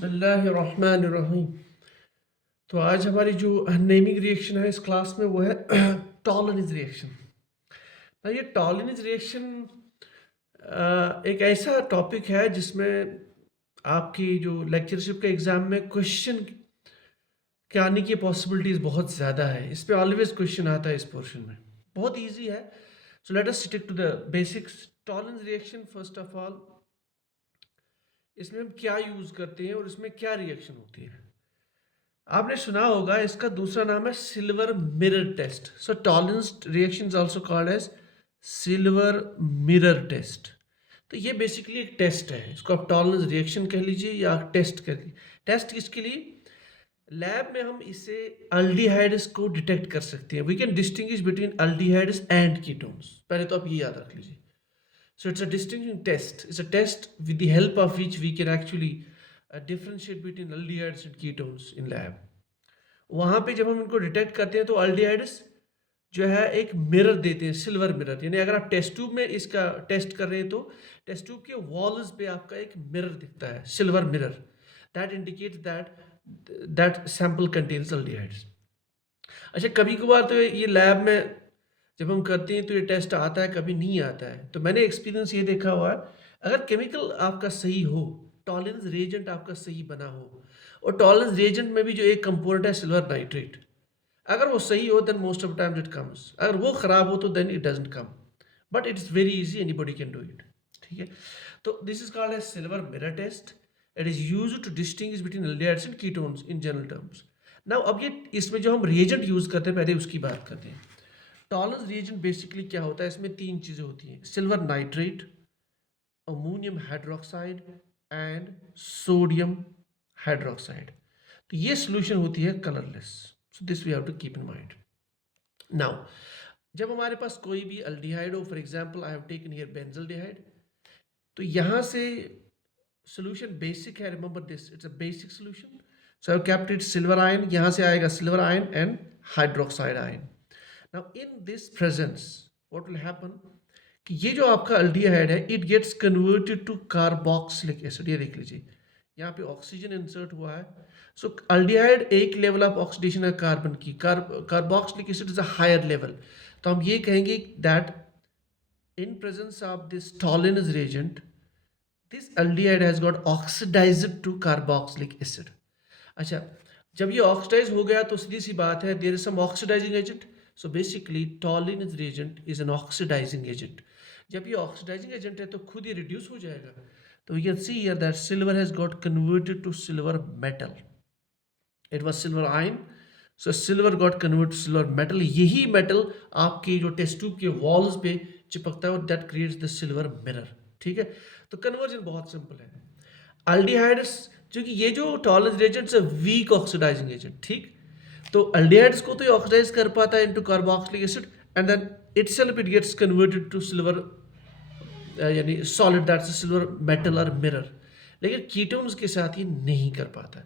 बिस्मिल्लाहिर्रहमानिर्रहीम। तो आज हमारी जो नेमिंग रिएक्शन है इस क्लास में वो है टॉलरेंस रिएक्शन। ना ये टॉलरेंस रिएक्शन एक ऐसा टॉपिक है जिसमें आपकी जो लेक्चरशिप के एग्जाम में क्वेश्चन के आने की पॉसिबिलिटीज बहुत ज़्यादा है। इस पे ऑलवेज क्वेश्चन आता है इस पोर्शन में। बहुत इजी है। So let us stick to the basics. Tollens reaction, first of all इसमें हम क्या यूज़ करते हैं और इसमें क्या रिएक्शन होती है। आपने सुना होगा इसका दूसरा नाम है silver mirror test. So Tollens reaction is also called as silver mirror test. तो ये बेसिकली एक टेस्ट है, इसको आप टॉलरेंस रिएक्शन कह लीजिए या टेस्ट कर लीजिए। टेस्ट किसके लिए? लैब में हम इसे अल्डिहाइड्स को डिटेक्ट कर सकते हैं। We can distinguish between aldehydes and ketones. पहले तो आप ये याद रख लीजिए। So it's a distinction test. It's a test with the help of which we can actually differentiate between aldehydes and ketones in lab. वहाँ पे जब हम इनको डिटेक्ट करते हैं तो अल्डिहाइड्स जो है एक मिरर देते हैं, सिल्वर मिरर। यानी अगर आप टेस्ट ट्यूब में इसका टेस्ट कर रहे हैं तो टेस्ट ट्यूब के वॉल्स पे आपका एक मिरर दिखता है, silver mirror. That indicates that sample contains aldehydes. अच्छा, कभी कभार तो ये लैब में जब हम करते हैं तो ये टेस्ट आता है, कभी नहीं आता है। तो मैंने एक्सपीरियंस ये देखा हुआ है, अगर केमिकल आपका सही हो, टॉलरेंस रिएजेंट आपका सही बना हो, और टॉलरेंस रिएजेंट में भी जो एक कंपोनेंट है सिल्वर नाइट्रेट, अगर वो सही हो then most of times it comes. अगर वो खराब हो तो then it doesn't come, but it is very easy, anybody can do it. ठीक है, तो this is called as silver mirror test. It is used to distinguish between aldehydes and ketones in general terms. Now अब ये इसमें जो हम reagent use करते हैं पहले उसकी बात करते हैं। टॉलरेंस रिएजेंट बेसिकली क्या होता है? इसमें तीन चीजें होती हैं, silver nitrate, ammonium hydroxide and sodium hydroxide. तो ये सॉल्यूशन होती है colourless. So this we have to keep in mind. Now जब हमारे पास कोई भी अल्डिहाइड हो, for example I have taken here benzaldehyde, तो यहां से सॉल्यूशन बेसिक है, remember this, it's a basic solution. So I have kept it silver ion, यहां से आएगा silver ion and hydroxide ion. Now in this presence what will happen कि ये जो आपका अल्डिहाइड है it gets converted to carboxylic acid. ये देख लीजिए यहाँ पे ऑक्सीजन इंसर्ट हुआ है। सो अल्डिहाइड एक लेवल ऑफ ऑक्सीडेशन है कार्बन की, carboxylic acid is a higher level. तो हम ये कहेंगे that in presence of this Tollens reagent this aldehyde has got oxidized to carboxylic acid. अच्छा, जब ये ऑक्सीडाइज हो गया तो सीधी सी बात है, there is some oxidising agent. So basically Tollens reagent is an oxidising agent. जब ये ऑक्सीडाइजिंग एजेंट है तो खुद ही रिड्यूस हो जाएगा। तो we can see here that silver has got converted to silver metal. It was silver ion, so silver got convert to silver metal. यही metal आपके जो टेस्ट ट्यूब के वॉल्स पे चिपकता है और that creates the silver mirror. ठीक है, तो कन्वर्जन बहुत सिंपल है। अल्डिहाइड्स, क्योंकि ये जो टॉलरेंस एजेंट्स है वीक ऑक्सीडाइजिंग एजेंट, ठीक, तो अल्डिहाइड्स को तो ये ऑक्सीडाइज कर पाता है into carboxylic acid and then itself it gets converted to silver, यानी सॉलिड, दैट्स सिल्वर मेटल और मिरर। लेकिन कीटोन्स के साथ ये नहीं कर पाता।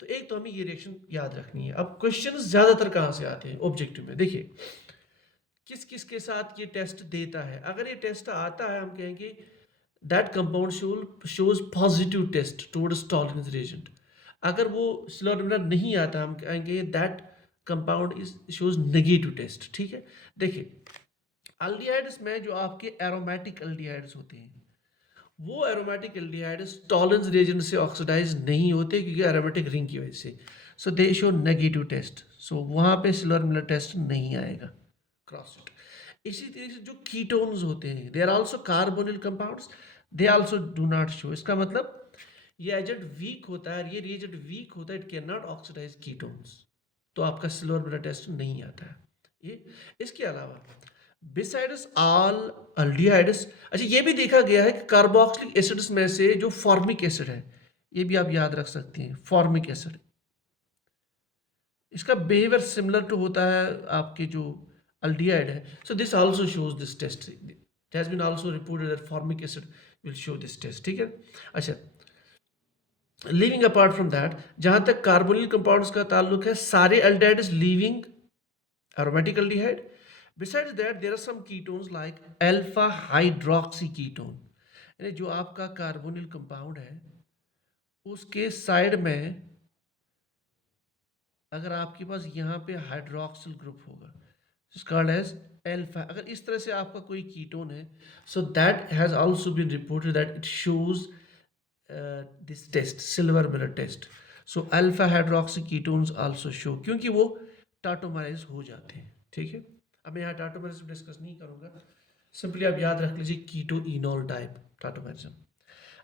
तो एक तो हमें ये रिएक्शन याद रखनी है। अब क्वेश्चंस ज्यादातर कहाँ से आते हैं ऑब्जेक्टिव में? देखिए किस किस के साथ ये टेस्ट देता है। अगर ये टेस्ट आता है हम कहेंगे that compound shows positive test towards Tollens reagent. अगर वो सिल्वर मिरर नहीं आता हम कहेंगे that compound is shows negative test. ठीक है, देखिए अल्डिहाइड्स में जो आपके एरोमेटिक अल्डिहाइड्स होते हैं वो एरोमेटिक एल्डिहाइड्स टॉलरेंस रिएजेंट से ऑक्सीडाइज नहीं होते क्योंकि एरोमेटिक रिंग की वजह से। सो दे शो नेगेटिव टेस्ट, सो वहां पे सिल्वर मिलर टेस्ट नहीं आएगा, क्रॉस इट। इसी तरीके से जो कीटोन्स होते हैं they are also carbonyl compounds, they also do not show. इसका मतलब ये एजेंट वीक होता है, ये रिएजेंट वीक होता है, it can not oxidise ketones, तो आपका सिल्वर मिलर टेस्ट नहीं आता है ये। इसके अलावा बिसाइड्स ऑल अल्डिहाइड्स, अच्छा ये भी देखा गया है कि कार्बोक्सिलिक एसिड्स में से जो फॉर्मिक एसिड है, ये भी आप याद रख सकते हैं, फॉर्मिक एसिड, इसका बिहेवियर सिमिलर टू होता है आपके जो अल्डिहाइड है। So this also shows this test, it has been also reported that formic acid will show this test. ठीक है, अच्छा लिविंग अपार्ट फ्रॉम दैट, जहां तक कार्बोनिल कंपाउंड्स का ताल्लुक है, सारे aldehydes living aromatic aldehyde. Besides that, there are some ketones like alpha hydroxy ketone, यानी जो आपका कार्बोनिल कंपाउंड है उसके साइड में अगर आपके पास यहाँ पे हाइड्रोक्सिल ग्रुप होगा, कॉल्ड एज अल्फा, अगर इस तरह से आपका कोई कीटोन है, so that has also been reported that it shows this test, silver mirror test. So alpha hydroxy ketones also show, क्योंकि वो टाटोमराइज हो जाते हैं. ठीक है, अब मैं यहाँ टाटोमराइज डिस्कस नहीं करूँगा, सिंपली आप याद रख लीजिए कीटो इनॉल टाइप टाटोमरिज्म.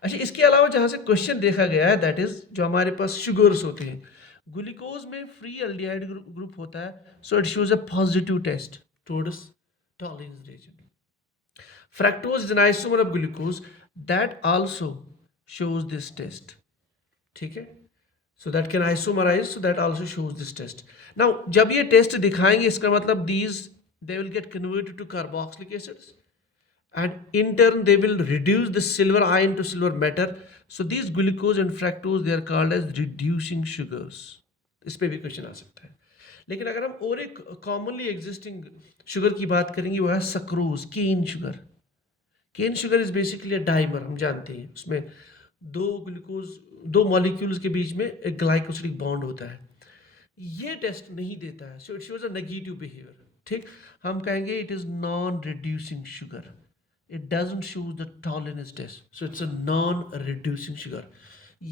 अच्छा, इसके अलावा जहाँ से क्वेश्चन देखा गया है दैट इज जो हमारे पास शुगर्स होते हैं, ग्लूकोज में फ्री एल्डिहाइड ग्रुप होता है, so it shows a positive test towards Tollens reagent. Fructose is an isomer of glucose that also shows this test. ठीक है, so that can isomerise, so that also shows this test. Now जब ये test दिखाएंगे, इसका मतलब these they will get converted to carboxylic acids, and in turn they will reduce the silver ion to silver matter. So these glucose and fructose they are called as reducing sugars. इस पे भी question आ सकता है. लेकिन अगर हम और एक कॉमनली एग्जिस्टिंग शुगर की बात करेंगे, वो है sucrose, cane sugar. Cane sugar is basically a dimer, हम जानते हैं उसमें दो मॉलिक्यूल्स के बीच में एक ग्लाइकोसिलिक बॉन्ड होता है. ये टेस्ट नहीं देता है, so it shows a negative behaviour. ठीक, हम कहेंगे it is non reducing sugar. It doesn't show the tolerance test, so it's a non-reducing sugar.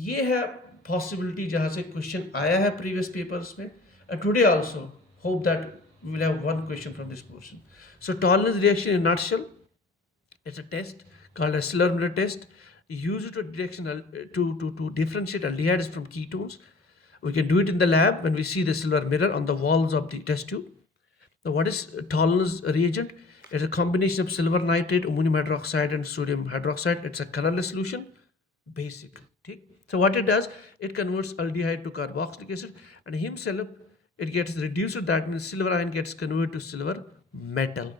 ये है possibility जहाँ से question आया है previous papers में. Today also hope that we will have one question from this portion. So tolerance reaction in nutshell, it's a test called a Slurm test, used to to differentiate aldehydes from ketones. We can do it in the lab when we see the silver mirror on the walls of the test tube. Now, what is tolerance reagent? It's a combination of silver nitrate, ammonium hydroxide, and sodium hydroxide. It's a colorless solution, basic. ठीक? So what it does, it converts aldehyde to carboxylic acid, and himself it gets reduced. That means silver ion gets converted to silver metal.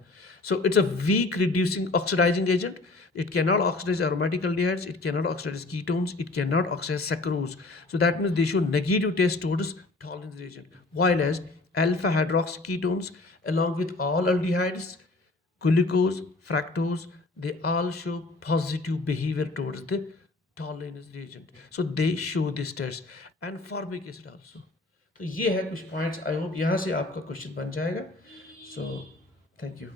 So it's a weak reducing oxidizing agent. It cannot oxidize aromatic aldehydes. It cannot oxidize ketones. It cannot oxidize sucrose. So that means they show negative taste towards tolerance reagent. While as alpha hydroxyketones, along with all aldehydes, glucose, fructose, they all show positive behavior towards the tolerance reagent. So they show this test, and formic acid also. तो ये है कुछ points. I hope यहाँ से आपका question बन जाएगा. So thank you.